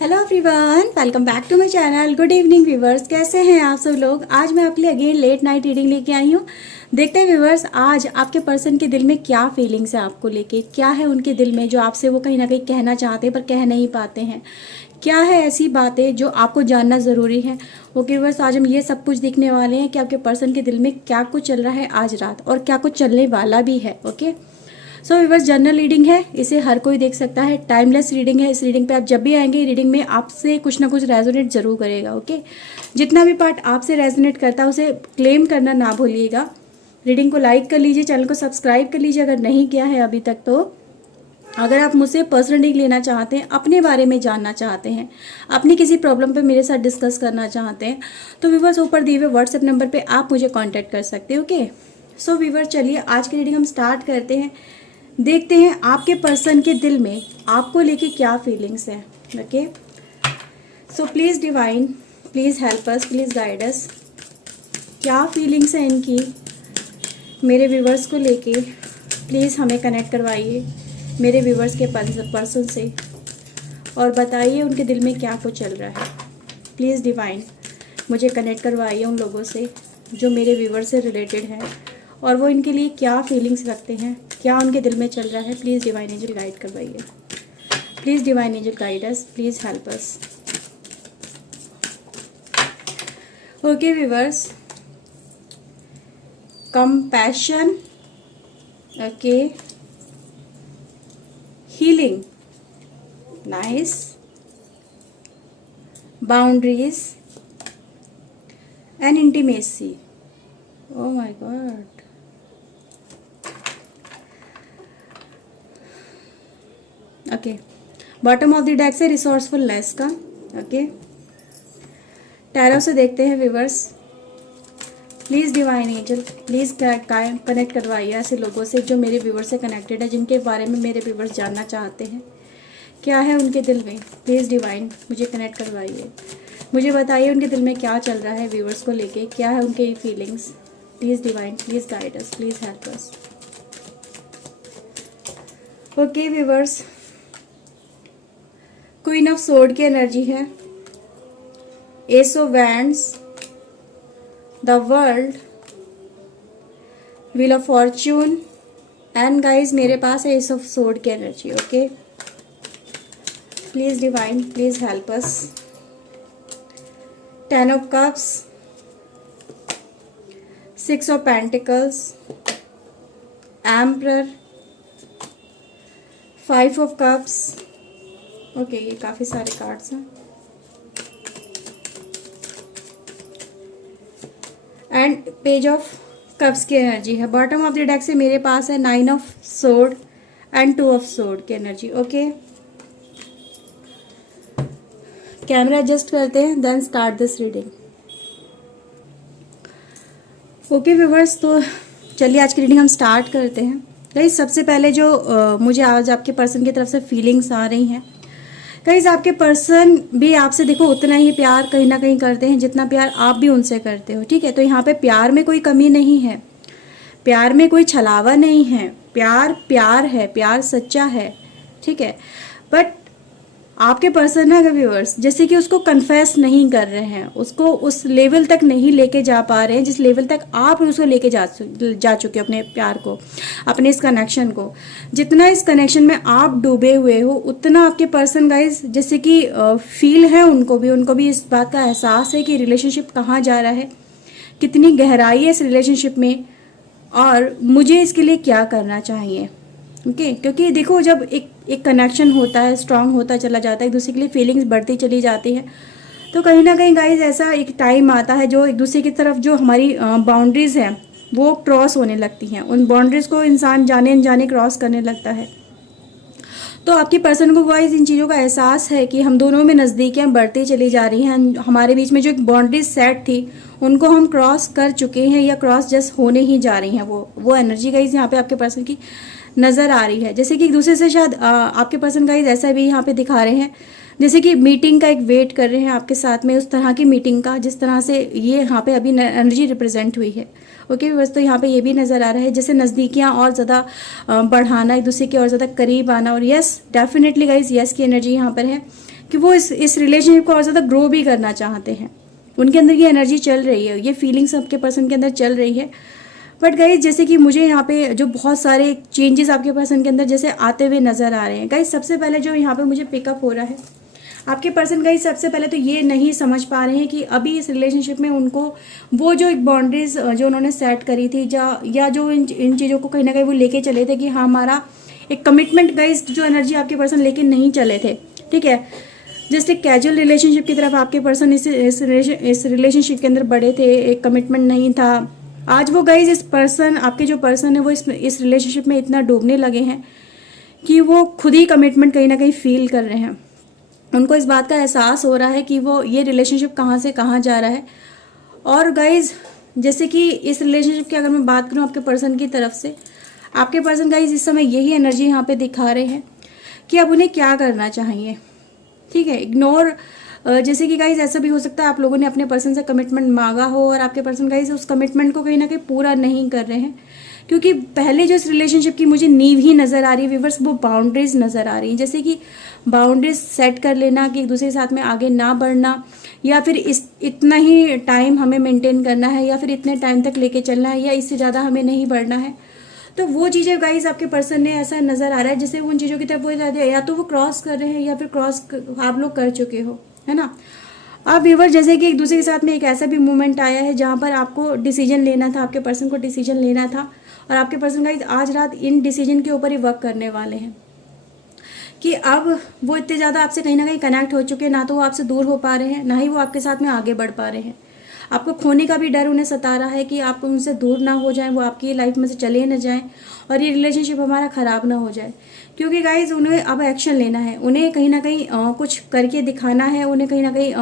Hello everyone, welcome back to my channel. Good evening viewers, कैसे हैं आप सब लोग। आज मैं आपके लिए अगेन लेट नाइट रीडिंग लेके आई हूँ। देखते हैं व्यूवर्स, आज आपके पर्सन के दिल में क्या फीलिंग्स है आपको लेके, क्या है उनके दिल में जो आपसे वो कहीं ना कहीं कहना चाहते हैं पर कह नहीं पाते हैं। क्या है ऐसी बातें जो आपको जानना ज़रूरी है। ओके व्यूवर्स, आज हम ये सब कुछ देखने वाले हैं कि आपके पर्सन के दिल में क्या कुछ चल रहा है आज रात, और क्या कुछ चलने वाला भी है। Okay so viewers, general reading है, इसे हर कोई देख सकता है। टाइमलेस रीडिंग है। इस रीडिंग पे आप जब भी आएंगे रीडिंग में आपसे कुछ ना कुछ रेजोनेट जरूर करेगा। ओके, जितना भी पार्ट आपसे रेजोनेट करता है उसे क्लेम करना ना भूलिएगा। रीडिंग को लाइक कर लीजिए, चैनल को सब्सक्राइब कर लीजिए अगर नहीं किया है अभी तक। तो अगर आप मुझसे पर्सनल रीडिंग लेना चाहते हैं, अपने बारे में जानना चाहते हैं, अपनी किसी प्रॉब्लम पे मेरे साथ डिस्कस करना चाहते हैं, तो व्यूअर्स ऊपर दिए हुए व्हाट्सएप नंबर पे आप मुझे कांटेक्ट कर सकते हैं। ओके सो व्यूअर्स, चलिए आज की रीडिंग हम स्टार्ट करते हैं। देखते हैं आपके पर्सन के दिल में आपको लेके क्या फीलिंग्स है। Okay so please divine, please help us, please guide us. क्या फीलिंग्स है इनकी मेरे व्यूवर्स को लेके, प्लीज़ हमें कनेक्ट करवाइए मेरे व्यूवर्स के पर्सन से, और बताइए उनके दिल में क्या कुछ चल रहा है। प्लीज़ डिवाइन मुझे कनेक्ट करवाइए उन लोगों से जो मेरे व्यूवर से रिलेटेड है, और वो इनके लिए क्या फीलिंग्स रखते हैं, क्या उनके दिल में चल रहा है। प्लीज़ डिवाइन एंजल गाइड करवाइए, please divine angel guide us, please help us. Okay viewers, compassion, okay, healing, nice, boundaries and intimacy. Oh my God, okay. Bottom of the deck से रिसोर्सफुलनेस का। ओके, टैरो से देखते हैं viewers. Please divine angel, please connect करवाइए ऐसे लोगों से जो मेरे व्यूवर से कनेक्टेड है, जिनके बारे में मेरे व्यूवर्स जानना चाहते हैं। क्या है उनके दिल में। प्लीज़ डिवाइन मुझे कनेक्ट करवाइए, मुझे बताइए उनके दिल में क्या चल रहा है व्यूवर्स को लेके, क्या है उनके feelings. Please divine, please guide us, please help us. Okay viewers, queen of sword की एनर्जी है, S of wands, the world, wheel of Fortune, and guys मेरे पास है एस ऑफ सोर्ड की energy. Okay please divine, please help us. 10 of cups, 6 of pentacles, emperor, 5 of cups. Okay ये काफी सारे cards हैं। एंड पेज ऑफ कप्स की energy है। बॉटम ऑफ द डेक से मेरे पास है 9 of sword and 2 of sword की एनर्जी। ओके, कैमरा एडजस्ट करते हैं, then start this reading. Okay viewers, तो चलिए आज की रीडिंग हम स्टार्ट करते हैं। गाइस सबसे पहले जो मुझे आज आपके पर्सन की तरफ से फीलिंग्स आ रही हैं, गाइस आपके पर्सन भी आपसे देखो उतना ही प्यार कहीं ना कहीं करते हैं जितना प्यार आप भी उनसे करते हो। ठीक है, तो यहाँ पे प्यार में कोई कमी नहीं है, प्यार में कोई छलावा नहीं है, प्यार प्यार है, प्यार सच्चा है। ठीक है, बट आपके पर्सन है व्यूअर्स जैसे कि उसको कन्फेस नहीं कर रहे हैं, उसको उस लेवल तक नहीं लेके जा पा रहे हैं जिस लेवल तक आप उसको लेके जा चुके हो अपने प्यार को, अपने इस कनेक्शन को। जितना इस कनेक्शन में आप डूबे हुए हो उतना आपके पर्सन गाइज जैसे कि फील है, उनको भी इस बात का एहसास है कि रिलेशनशिप कहाँ जा रहा है, कितनी गहराई है इस रिलेशनशिप में, और मुझे इसके लिए क्या करना चाहिए। ओके क्योंकि देखो जब एक कनेक्शन होता है, स्ट्रांग होता चला जाता है, एक दूसरे के लिए फीलिंग्स बढ़ती चली जाती है, तो कहीं ना कहीं गाइज ऐसा एक टाइम आता है जो एक दूसरे की तरफ जो हमारी बाउंड्रीज हैं वो क्रॉस होने लगती हैं। उन बाउंड्रीज को इंसान जाने अनजाने क्रॉस करने लगता है। तो आपके पर्सन को गाइज इन चीज़ों का एहसास है कि हम दोनों में नज़दीकियाँ बढ़ती चली जा रही हैं, हमारे बीच में जो एक बाउंड्रीज सेट थी उनको हम क्रॉस कर चुके हैं या क्रॉस जस्ट होने ही जा रही हैं। वो एनर्जी गाइज यहाँ पे आपके पर्सन की नज़र आ रही है। जैसे कि एक दूसरे से शायद आपके पर्सन गाइज ऐसा भी यहाँ पे दिखा रहे हैं जैसे कि मीटिंग का एक वेट कर रहे हैं आपके साथ में, उस तरह की मीटिंग का जिस तरह से ये यहाँ पे अभी एनर्जी रिप्रेजेंट हुई है। ओके बस, तो यहाँ पे ये भी नज़र आ रहा है जैसे नज़दीकियाँ और ज़्यादा बढ़ाना, एक दूसरे के और ज़्यादा करीब आना। और यस डेफिनेटली गाइज यस की एनर्जी यहाँ पर है कि वो इस रिलेशनशिप को और ज़्यादा ग्रो भी करना चाहते हैं। उनके अंदर ये एनर्जी चल रही है, ये फीलिंग्स आपके पर्सन के अंदर चल रही है। बट गाइज जैसे कि मुझे यहाँ पे जो बहुत सारे चेंजेस आपके पर्सन के अंदर जैसे आते हुए नज़र आ रहे हैं। गाइज सबसे पहले जो यहाँ पे मुझे पिकअप हो रहा है, आपके पर्सन गाइज सबसे पहले तो ये नहीं समझ पा रहे हैं कि अभी इस रिलेशनशिप में उनको वो जो एक बाउंड्रीज जो उन्होंने सेट करी थी या जो इन चीज़ों को कहीं ना कहीं वो लेके चले थे कि हाँ हमारा एक कमिटमेंट, गाइज जो एनर्जी आपके पर्सन लेके नहीं चले थे, ठीक है। जस्ट एक कैजुअल रिलेशनशिप की तरफ आपके पर्सन इस रिलेशनशिप के अंदर बढ़े थे, एक कमिटमेंट नहीं था। आज वो गाइज इस पर्सन, आपके जो पर्सन है वो इस रिलेशनशिप में इतना डूबने लगे हैं कि वो खुद ही कमिटमेंट कहीं ना कहीं फील कर रहे हैं। उनको इस बात का एहसास हो रहा है कि वो ये रिलेशनशिप कहाँ से कहाँ जा रहा है। और गाइज जैसे कि इस रिलेशनशिप की अगर मैं बात करूँ आपके पर्सन की तरफ से, आपके पर्सन गाइज इस समय यही एनर्जी यहाँ पे दिखा रहे हैं कि अब उन्हें क्या करना चाहिए, ठीक है। इग्नोर, जैसे कि गाइज ऐसा भी हो सकता है आप लोगों ने अपने पर्सन से कमिटमेंट मांगा हो और आपके पर्सन गाइज उस कमिटमेंट को कहीं ना कहीं पूरा नहीं कर रहे हैं, क्योंकि पहले जो इस रिलेशनशिप की मुझे नींव ही नज़र आ रही है व्यूअर्स, वो बाउंड्रीज नज़र आ रही हैं। जैसे कि बाउंड्रीज सेट कर लेना कि एक दूसरे के साथ में आगे ना बढ़ना, या फिर इतना ही टाइम हमें मेंटेन करना है, या फिर इतने टाइम तक लेके चलना है, या इससे ज़्यादा हमें नहीं बढ़ना है। तो वो चीज़ें गाइज आपके पर्सन ने ऐसा नज़र आ रहा है जैसे उन चीज़ों की तरफ वो या तो वो क्रॉस कर रहे हैं या फिर क्रॉस आप लोग कर चुके हो, है ना। अब व्यूअर जैसे कि एक दूसरे के साथ में एक ऐसा भी मोमेंट आया है जहाँ पर आपको डिसीजन लेना था, आपके पर्सन को डिसीजन लेना था, और आपके पर्सन गाइज आज रात इन डिसीजन के ऊपर ही वर्क करने वाले हैं कि अब वो इतने ज़्यादा आपसे कहीं ना कहीं कनेक्ट हो चुके हैं, ना तो वो आपसे दूर हो पा रहे हैं, ना ही वो आपके साथ में आगे बढ़ पा रहे हैं। आपको खोने का भी डर उन्हें सता रहा है कि आप उनसे दूर ना हो जाएं, वो आपकी लाइफ में से चले ना जाएं और ये रिलेशनशिप हमारा ख़राब ना हो जाए। क्योंकि गाइज उन्हें अब एक्शन लेना है, उन्हें कहीं ना कहीं कुछ करके दिखाना है, उन्हें कहीं ना कहीं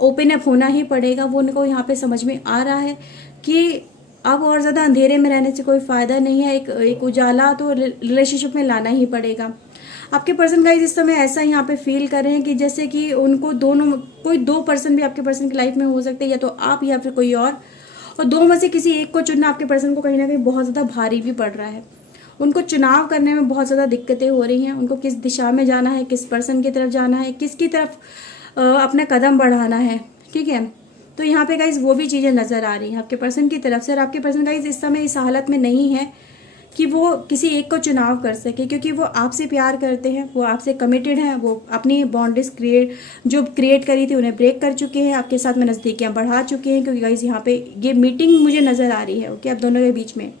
ओपन अप होना ही पड़ेगा। वो उनको यहाँ पे समझ में आ रहा है कि अब और ज़्यादा अंधेरे में रहने से कोई फ़ायदा नहीं है, एक उजाला तो रिलेशनशिप में लाना ही पड़ेगा। आपके पर्सन गाइज इस समय ऐसा यहाँ पे फील कर रहे हैं कि जैसे कि उनको कोई दो पर्सन भी आपके पर्सन की लाइफ में हो सकते हैं, या तो आप या फिर कोई और दो में से किसी एक को चुनना आपके पर्सन को कहीं ना कहीं बहुत ज़्यादा भारी भी पड़ रहा है। उनको चुनाव करने में बहुत ज़्यादा दिक्कतें हो रही हैं, उनको किस दिशा में जाना है, किस पर्सन की तरफ जाना है, किसकी तरफ अपना कदम बढ़ाना है, ठीक है। तो यहाँ पे गाइज वो भी चीज़ें नज़र आ रही हैं आपके पर्सन की तरफ से। और आपके पर्सन गाइज इस समय इस हालत में नहीं है कि वो किसी एक को चुनाव कर सके, क्योंकि वो आपसे प्यार करते हैं, वो आपसे कमिटेड हैं, वो अपनी बाउंड्रीज क्रिएट करी थी उन्हें ब्रेक कर चुके हैं, आपके साथ में नज़दीकियाँ बढ़ा चुके हैं। क्योंकि गाइज यहाँ पे ये मीटिंग मुझे नज़र आ रही है, ओके। आप दोनों के बीच में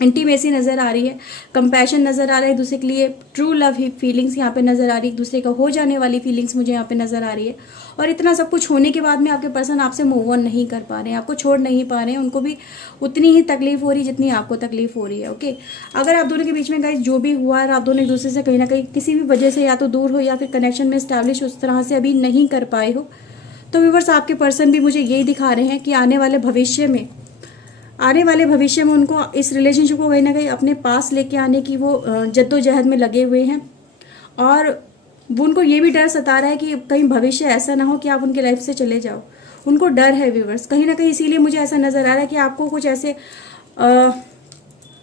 इंटीमेसी नज़र आ रही है, कंपैशन नज़र आ रहा है, एक दूसरे के लिए ट्रू लव ही फीलिंग्स यहाँ पे नज़र आ रही है, एक दूसरे का हो जाने वाली फीलिंग्स मुझे यहाँ पे नज़र आ रही है। और इतना सब कुछ होने के बाद में आपके पर्सन आपसे मूव ऑन नहीं कर पा रहे हैं, आपको छोड़ नहीं पा रहे हैं, उनको भी उतनी ही तकलीफ हो रही है जितनी आपको तकलीफ हो रही है, ओके। अगर आप दोनों के बीच में गाइस जो भी हुआ है, आप दोनों एक दूसरे से कहीं ना कहीं किसी भी वजह से या तो दूर हो या फिर कनेक्शन में स्टैब्लिश उस तरह से अभी नहीं कर पाए हो, तो व्यूअर्स आपके पर्सन भी मुझे यही दिखा रहे हैं कि आने वाले भविष्य में उनको इस रिलेशनशिप को कहीं ना कहीं अपने पास लेके आने की वो जद्दोजहद में लगे हुए हैं। और वो उनको ये भी डर सता रहा है कि कहीं भविष्य ऐसा ना हो कि आप उनकी लाइफ से चले जाओ। उनको डर है व्यूअर्स कहीं ना कहीं, इसीलिए मुझे ऐसा नज़र आ रहा है कि आपको कुछ ऐसे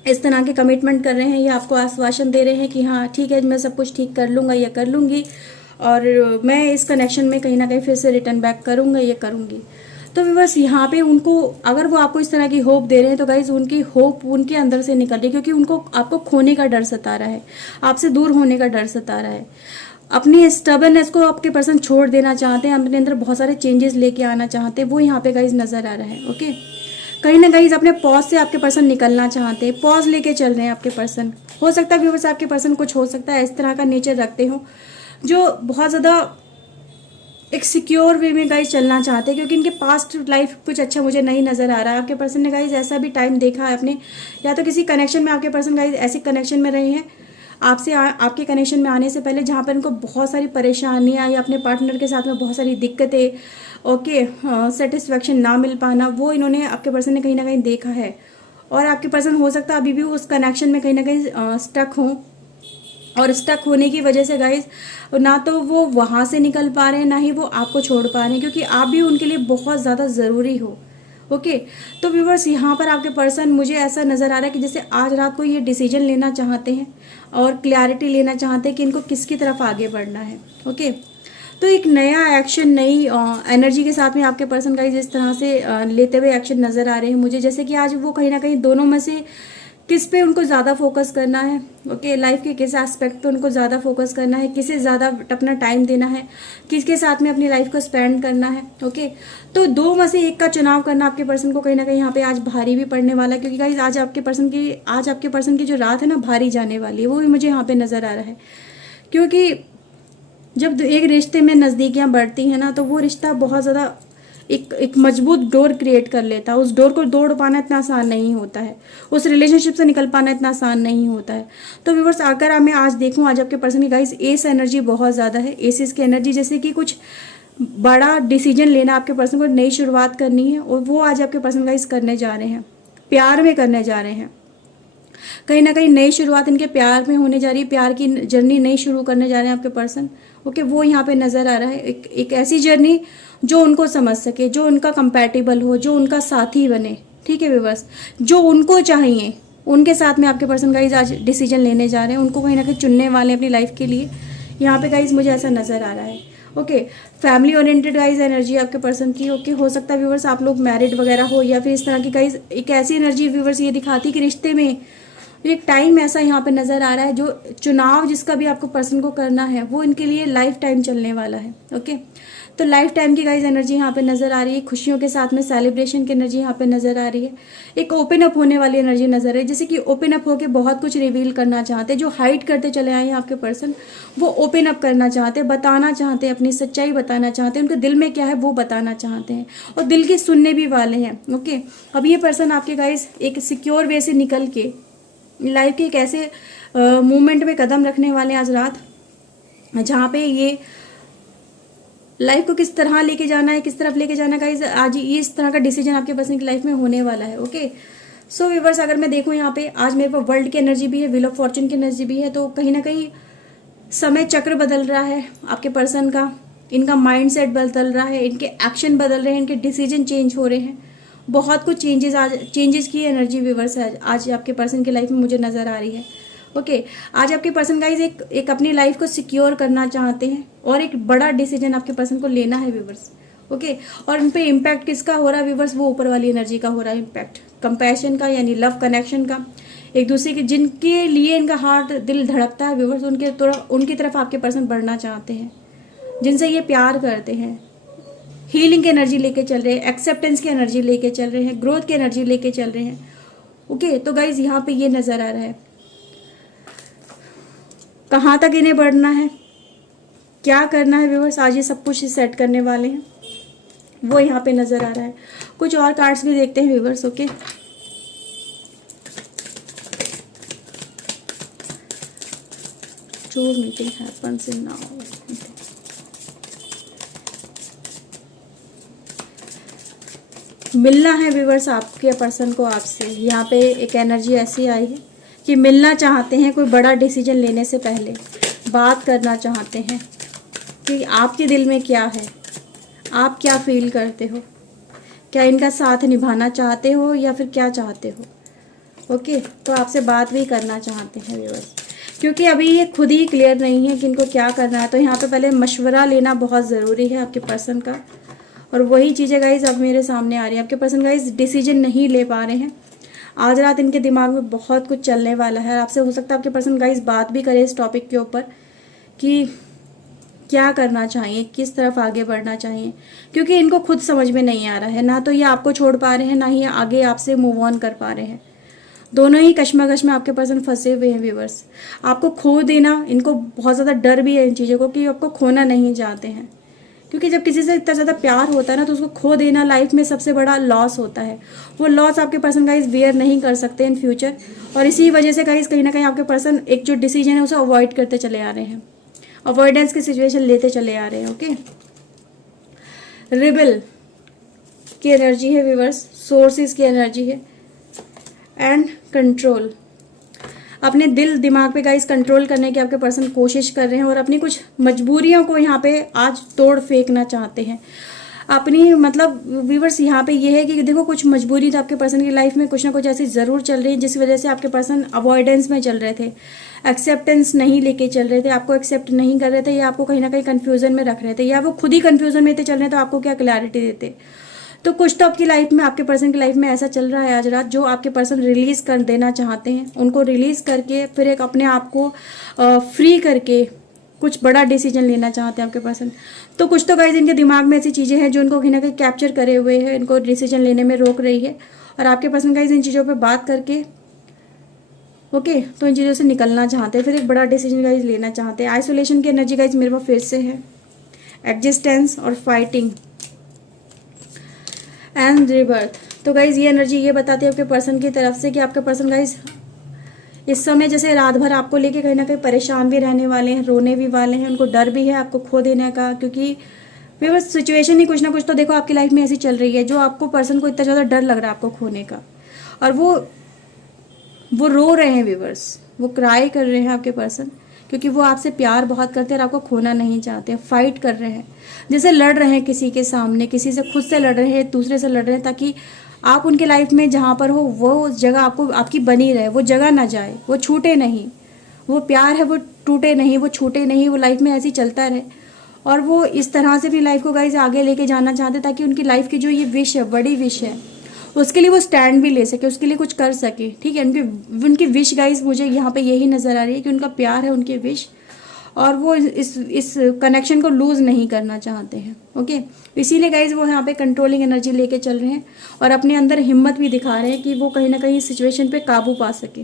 इस तरह के कमिटमेंट कर रहे हैं या आपको आश्वासन दे रहे हैं कि हाँ ठीक है मैं सब कुछ ठीक कर लूँगा या कर लूँगी, और मैं इस कनेक्शन में कहीं ना कहीं फिर से रिटर्न बैक करूँगा या करूँगी। तो व्यूअर्स यहाँ पे उनको, अगर वो आपको इस तरह की होप दे रहे हैं तो गाइज उनकी होप उनके अंदर से निकल रही है, क्योंकि उनको आपको खोने का डर सता रहा है, आपसे दूर होने का डर सता रहा है। अपनी स्टबर्ननेस को आपके पर्सन छोड़ देना चाहते हैं, अपने अंदर बहुत सारे चेंजेस लेके आना चाहते हैं, वो यहाँ पे गाइज नज़र आ रहा है, ओके। कहीं ना कहीं अपने पॉज से आपके पर्सन निकलना चाहते हैं, पॉज लेके चल रहे हैं आपके पर्सन। हो सकता है व्यूअर्स आपके पर्सन कुछ हो सकता है इस तरह का नेचर रखते हो जो बहुत ज़्यादा एक सिक्योर वे में गाइज चलना चाहते हैं, क्योंकि इनके पास्ट लाइफ कुछ अच्छा मुझे नहीं नज़र आ रहा है। आपके पर्सन ने गाइज ऐसा भी टाइम देखा है अपने, या तो किसी कनेक्शन में आपके पर्सन गाइज ऐसे कनेक्शन में रहे हैं आपसे आपके कनेक्शन में आने से पहले, जहाँ पर इनको बहुत सारी परेशानियाँ या अपने पार्टनर के साथ में बहुत सारी दिक्कतें, ओके, सेटिस्फेक्शन ना मिल पाना, वो इन्होंने आपके पर्सन ने कहीं ना कहीं देखा है। और आपके पर्सन हो सकता है अभी भी उस कनेक्शन में कहीं ना कहीं स्टक हों, और स्टक होने की वजह से गाइज ना तो वो वहाँ से निकल पा रहे हैं, ना ही वो आपको छोड़ पा रहे हैं, क्योंकि आप भी उनके लिए बहुत ज़्यादा ज़रूरी हो, ओके। तो व्यूअर्स यहाँ पर आपके पर्सन मुझे ऐसा नज़र आ रहा है कि जैसे आज रात को ये डिसीजन लेना चाहते हैं और क्लैरिटी लेना चाहते हैं कि इनको किसकी तरफ आगे बढ़ना है, ओके। तो एक नया एक्शन, नई एनर्जी के साथ में आपके पर्सन गाइस इस तरह से लेते हुए एक्शन नज़र आ रहे हैं मुझे, जैसे कि आज वो कहीं ना कहीं दोनों में से किस पे उनको ज़्यादा फोकस करना है। ओके, लाइफ के किस एस्पेक्ट पे उनको ज़्यादा फोकस करना है, किसे ज़्यादा अपना टाइम देना है, किसके साथ में अपनी लाइफ को स्पेंड करना है। ओके, तो दो में से एक का चुनाव करना आपके पर्सन को कहीं ना कहीं यहाँ पे आज भारी भी पड़ने वाला है, क्योंकि गाइस आज आपके पर्सन की जो रात है ना भारी जाने वाली है, वो भी मुझे यहाँ पे नज़र आ रहा है। क्योंकि जब एक रिश्ते में नज़दीकियाँ बढ़ती हैं ना, तो वो रिश्ता बहुत ज़्यादा एक मजबूत डोर क्रिएट कर लेता है। उस डोर को तोड़ पाना इतना आसान नहीं होता है, उस रिलेशनशिप से निकल पाना इतना आसान नहीं होता है। तो व्यूअर्स, अगर मैं आज देखूं, आज आपके पर्सन की गाइस एस एनर्जी बहुत ज़्यादा है। एसिस की एनर्जी, जैसे कि कुछ बड़ा डिसीजन लेना आपके पर्सन को, नई शुरुआत करनी है, और वो आज आपके पर्सन गाइस करने जा रहे हैं, प्यार में करने जा रहे हैं। कहीं ना कहीं नई शुरुआत इनके प्यार में होने जा रही है, प्यार की जर्नी नई शुरू करने जा रहे हैं आपके पर्सन। ओके, वो यहाँ पे नज़र आ रहा है, एक ऐसी जर्नी जो उनको समझ सके, जो उनका कंपैटिबल हो, जो उनका साथी बने। ठीक है व्यूअर्स, जो उनको चाहिए उनके साथ में आपके पर्सन गाइज आज डिसीजन लेने जा रहे हैं, उनको कहीं ना कहीं चुनने वाले हैं अपनी लाइफ के लिए। यहाँ पे गाइज मुझे ऐसा नज़र आ रहा है। Okay, family oriented guys energy आपके पर्सन की। ओके, हो सकता है व्यूअर्स आप लोग मैरिड वगैरह हो, या फिर इस तरह की गाइज एक ऐसी एनर्जी व्यूअर्स ये दिखाती कि रिश्ते में एक टाइम ऐसा यहाँ पे नज़र आ रहा है, जो चुनाव जिसका भी आपको पर्सन को करना है वो इनके लिए लाइफ टाइम चलने वाला है। ओके, तो लाइफ टाइम की गाइज एनर्जी यहाँ पे नज़र आ रही है, खुशियों के साथ में सेलिब्रेशन की एनर्जी यहाँ पे नज़र आ रही है, एक ओपन अप होने वाली एनर्जी नज़र आ रही है, जैसे कि ओपन अप होकर बहुत कुछ रिवील करना चाहते हैं। जो हाइड करते चले आए हैं आपके पर्सन, वो ओपन अप करना चाहते हैं, बताना चाहते हैं, अपनी सच्चाई बताना चाहते हैं, उनके दिल में क्या है वो बताना चाहते हैं, और दिल की सुनने भी वाले हैं। ओके, अब ये पर्सन आपके गाइज एक सिक्योर वे से निकल के लाइफ के एक ऐसे मूवमेंट में कदम रखने वाले हैं आज रात, जहाँ पे ये लाइफ को किस तरह लेके जाना है, किस तरफ लेके जाना है गाइस, आज ये इस तरह का डिसीजन आपके पर्सन की लाइफ में होने वाला है। ओके, सो व्यूअर्स, अगर मैं देखूँ यहाँ पे आज मेरे पास वर्ल्ड की एनर्जी भी है, व्हील ऑफ फॉर्चून की एनर्जी भी है, तो कहीं ना कहीं समय चक्र बदल रहा है आपके पर्सन का, इनका माइंड सेट बदल रहा है, इनके एक्शन बदल रहे हैं, इनके डिसीजन चेंज हो रहे हैं, बहुत कुछ चेंजेस की एनर्जी व्यूअर्स है आज आपके पर्सन की लाइफ में मुझे नज़र आ रही है। ओके, आज आपके पर्सन गाइज एक अपनी लाइफ को सिक्योर करना चाहते हैं, और एक बड़ा डिसीजन आपके पर्सन को लेना है व्यूअर्स। ओके, और इन पे इम्पैक्ट किसका हो रहा है व्यूअर्स, वो ऊपर वाली एनर्जी का हो रहा है इम्पैक्ट, कंपैशन का, यानी लव कनेक्शन का, एक दूसरे के जिनके लिए इनका हार्ट दिल धड़कता है व्यूअर्स, उनकी तरफ आपके पर्सन बढ़ना चाहते हैं, जिनसे ये प्यार करते हैं, हीलिंग की एनर्जी लेके चल रहे हैं, एक्सेप्टेंस की एनर्जी लेके चल रहे हैं, ग्रोथ की एनर्जी लेके चल रहे हैं। ओके, तो गाइज यहाँ पे ये नज़र आ रहा है कहाँ तक इन्हें बढ़ना है, क्या करना है व्यूअर्स, आज ये सब कुछ सेट करने वाले हैं, वो यहाँ पे नज़र आ रहा है। कुछ और कार्ड्स भी देखते हैं व्यूअर्स। ओके, जो मीटिंग हैपेंस इन नाउ, मिलना है व्यूअर्स आपके पर्सन को आपसे। यहाँ पे एक एनर्जी ऐसी आई है कि मिलना चाहते हैं, कोई बड़ा डिसीजन लेने से पहले बात करना चाहते हैं कि आपके दिल में क्या है, आप क्या फील करते हो, क्या इनका साथ निभाना चाहते हो या फिर क्या चाहते हो। ओके, तो आपसे बात भी करना चाहते हैं व्यूअर्स, क्योंकि अभी ये खुद ही क्लियर नहीं है कि इनको क्या करना है, तो यहाँ पे पहले मशवरा लेना बहुत ज़रूरी है आपके पर्सन का, और वही चीज़ें गाइज अब मेरे सामने आ रही है। आपके पर्सन गाइज डिसीजन नहीं ले पा रहे हैं, आज रात इनके दिमाग में बहुत कुछ चलने वाला है। आपसे हो सकता है आपके पर्सन गाइज बात भी करे इस टॉपिक के ऊपर कि क्या करना चाहिए, किस तरफ आगे बढ़ना चाहिए, क्योंकि इनको खुद समझ में नहीं आ रहा है, ना तो ये आपको छोड़ पा रहे हैं, ना ही आगे आपसे मूव ऑन कर पा रहे हैं। दोनों ही कश्मकश में आपके पर्सन फंसे हुए हैं व्यूअर्स। आपको खो देना, इनको बहुत ज़्यादा डर भी है इन चीज़ों को कि आपको खोना नहीं चाहते हैं, क्योंकि जब किसी से इतना ज़्यादा प्यार होता है ना, तो उसको खो देना लाइफ में सबसे बड़ा लॉस होता है। वो लॉस आपके पर्सन गाइज बेयर नहीं कर सकते इन फ्यूचर, और इसी वजह से गाइज कहीं ना कहीं आपके पर्सन एक जो डिसीजन है उसे अवॉइड करते चले आ रहे हैं, अवॉइडेंस की सिचुएशन लेते चले आ रहे हैं। ओके, रिबल की एनर्जी है व्यूअर्स, सोर्सेज की एनर्जी है, एंड कंट्रोल। अपने दिल दिमाग पे गाइस कंट्रोल करने की आपके पर्सन कोशिश कर रहे हैं, और अपनी कुछ मजबूरियों को यहाँ पे आज तोड़ फेंकना चाहते हैं। अपनी मतलब व्यूवर्स यहाँ पे ये है कि देखो कुछ मजबूरी तो आपके पर्सन की लाइफ में कुछ ना कुछ ऐसी ज़रूर चल रही है जिस वजह से आपके पर्सन अवॉइडेंस में चल रहे थे, एक्सेप्टेंस नहीं लेके चल रहे थे, आपको एक्सेप्ट नहीं कर रहे थे, या आपको कहीं ना कहीं कन्फ्यूजन में रख रहे थे, या वो खुद ही कन्फ्यूजन में थे चल रहे, तो आपको क्या क्लैरिटी देते। तो कुछ तो आपकी लाइफ में, आपके पर्सन की लाइफ में ऐसा चल रहा है आज रात, जो आपके पर्सन रिलीज कर देना चाहते हैं। उनको रिलीज करके फिर एक अपने आप को फ्री करके कुछ बड़ा डिसीजन लेना चाहते हैं आपके पर्सन। तो कुछ तो गाइस इनके दिमाग में ऐसी चीज़ें हैं जो इनको कहीं ना कहीं कैप्चर करे हुए हैं, इनको डिसीजन लेने में रोक रही है। और आपके पर्सन गाइस इन चीज़ों पे बात करके ओके तो इन चीज़ों से निकलना चाहते हैं, फिर एक बड़ा डिसीजन गाइस लेना चाहते हैं। आइसोलेशन की एनर्जी गाइस मेरे पास फिर से है, एग्जिस्टेंस और फाइटिंग एंड रिबर्थ। तो गाइज ये एनर्जी ये बताती है आपके पर्सन की तरफ से कि आपके पर्सन गाइज इस समय जैसे रात भर आपको लेके कहीं ना कहीं परेशान भी रहने वाले हैं, रोने भी वाले हैं, उनको डर भी है आपको खो देने का, क्योंकि फिर बस सिचुएशन ही कुछ ना कुछ तो देखो आपकी लाइफ में ऐसी चल रही है जो आपको पर्सन को इतना ज़्यादा डर लग रहा है आपको खोने का। और वो रो रहे हैं व्यूवर्स, वो क्राई कर रहे हैं आपके पर्सन, क्योंकि वो आपसे प्यार बहुत करते हैं और आपको खोना नहीं चाहते हैं। फाइट कर रहे हैं, जैसे लड़ रहे हैं किसी के सामने, किसी से खुद से लड़ रहे हैं, दूसरे से लड़ रहे हैं, ताकि आप उनके लाइफ में जहाँ पर हो वो जगह आपको आपकी बनी रहे, वो जगह ना जाए, वो छूटे नहीं, वो प्यार है वो टूटे नहीं, वो छूटे नहीं, वो लाइफ में ऐसे ही चलता रहे। और वो इस तरह से अपनी लाइफ को गाइस आगे लेके जाना चाहते ताकि उनकी लाइफ की जो ये विश है, बड़ी विश है, उसके लिए वो स्टैंड भी ले सके, उसके लिए कुछ कर सके। ठीक है, उनकी विश गाइस मुझे यहाँ पे यही नज़र आ रही है कि उनका प्यार है, उनकी विश, और वो इस कनेक्शन को लूज़ नहीं करना चाहते हैं। ओके, इसीलिए गाइज वो यहाँ पे कंट्रोलिंग एनर्जी लेके चल रहे हैं और अपने अंदर हिम्मत भी दिखा रहे हैं कि वो कहीं ना कहीं सिचुएशन पे काबू पा सके।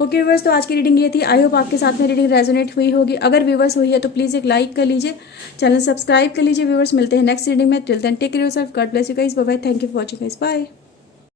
ओके व्यूवर्स, तो आज की रीडिंग ये थी। आई होप आपके साथ में रीडिंग रेजोनेट हुई होगी। अगर व्यूवर्स हुई है तो प्लीज़ एक लाइक कर लीजिए, चैनल सब्सक्राइब कर लीजिए। व्यूवर्स मिलते हैं नेक्स्ट रीडिंग में। Till then take care yourself, God bless you guys, bye bye, thank you for watching guys, bye.